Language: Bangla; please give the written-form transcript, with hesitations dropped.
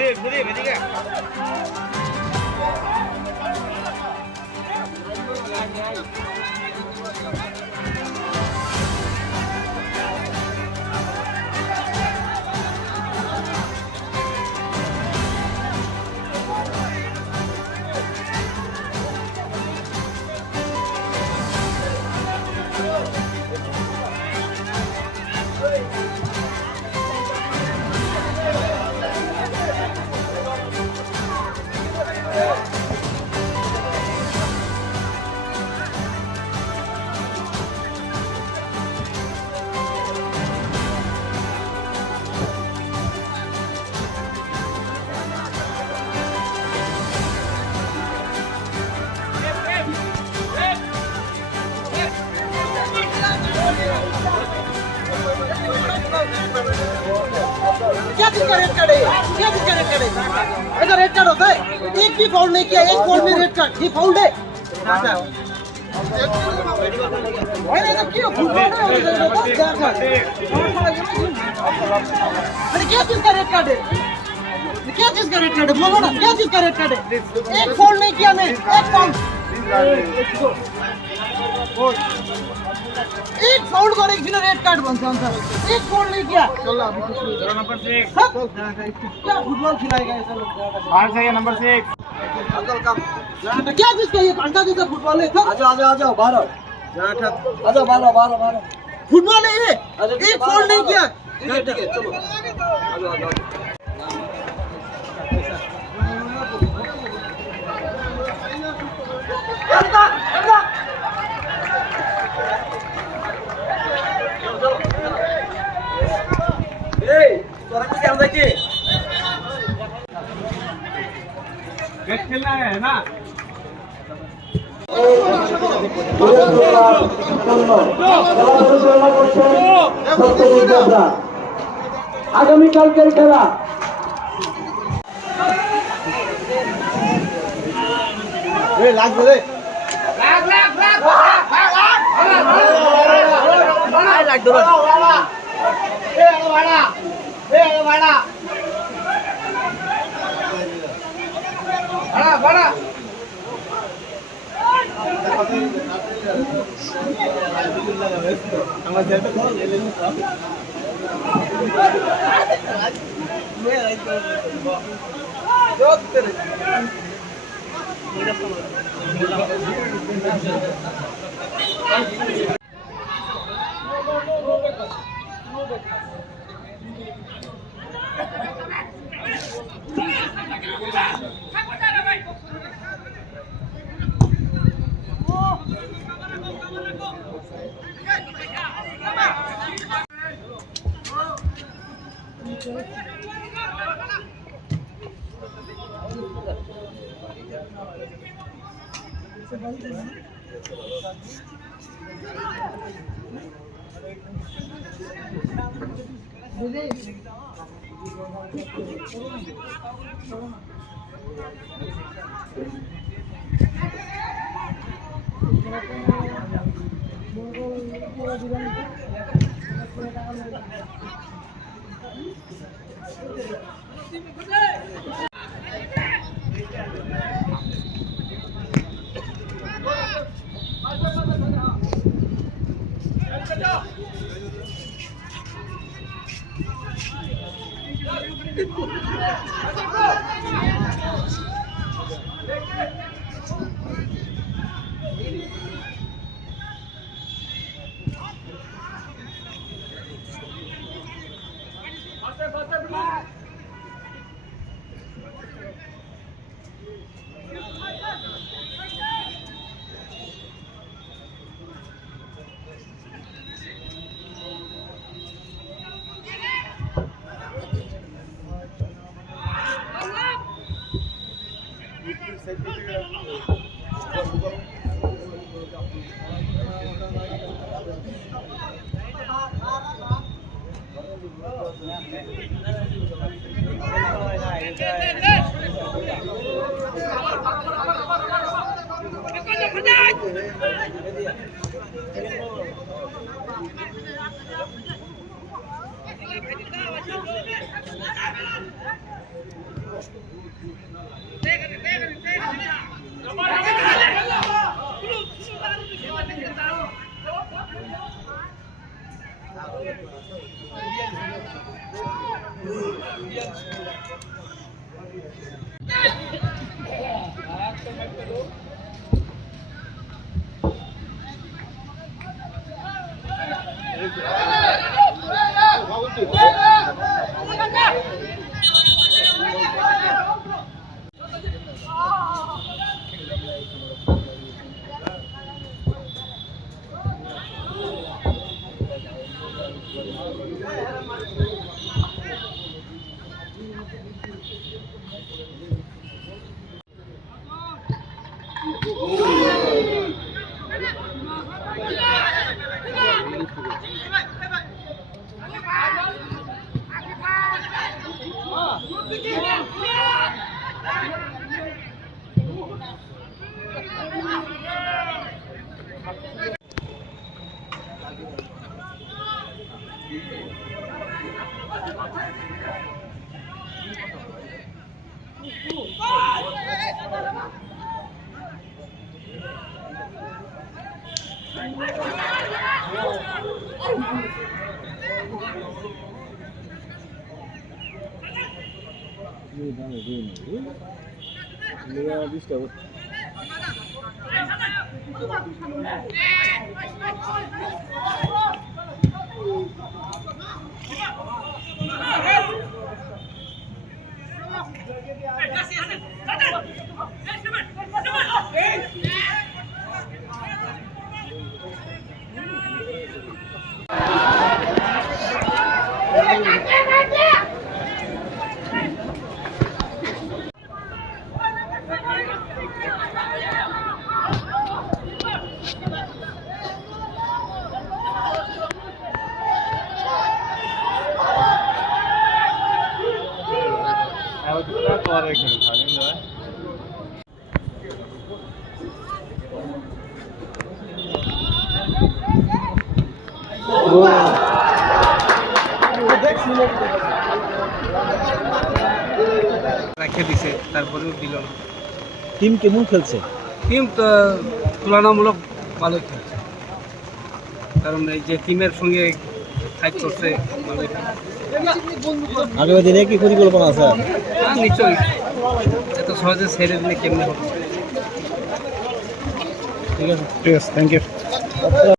মুদি এদিকে क्या चीज का रेड कार्ड है? क्या चीज का रेड कार्ड है? ऐसा रेड कार्ड होता है? एक भी फाउल नहीं किया, एक फाउल में रेड कार्ड, ये फाउल है? क्यों फुटबॉल अरे क्या चीज का रेड कार्ड है? क्या चीज का रेड कार्ड है? बोलो ना, क्या चीज का रेड कार्ड है? एक फाउल नहीं किया मैं, एक फाउल एक फाउल करे किसी ने रेड कार्ड बनता है एक फाउल नहीं किया चलो अभी कुछ नंबर 6 क्या फुटबॉल खिलाएगा ऐसा लोग बाहर से नंबर 6 क्या चीज का ये घंटा जैसा फुटबॉल है आ जाओ बाहर आ जाओ बाहर फुटबॉल है ये एक फाउल नहीं किया ठीक है चलो आ जाओ खेलना है ना আগামীকালকের খেলা লাগবে রে রেখে দিছে, তারপরেও দিল না। টিম কেমন খেলছে? টিম তো তুলনামূলক ভালো খেলছে, কারণ এই যে টিমের সঙ্গে ফাইট করছে ভালোই খেলছে। আগামী দিনে কি পরিকল্পনা আছে? হ্যাঁ, নিশ্চয়ই, এত সহজে ছেড়ে দিলে কেমনি হবে। ঠিক আছে, থ্যাংক ইউ।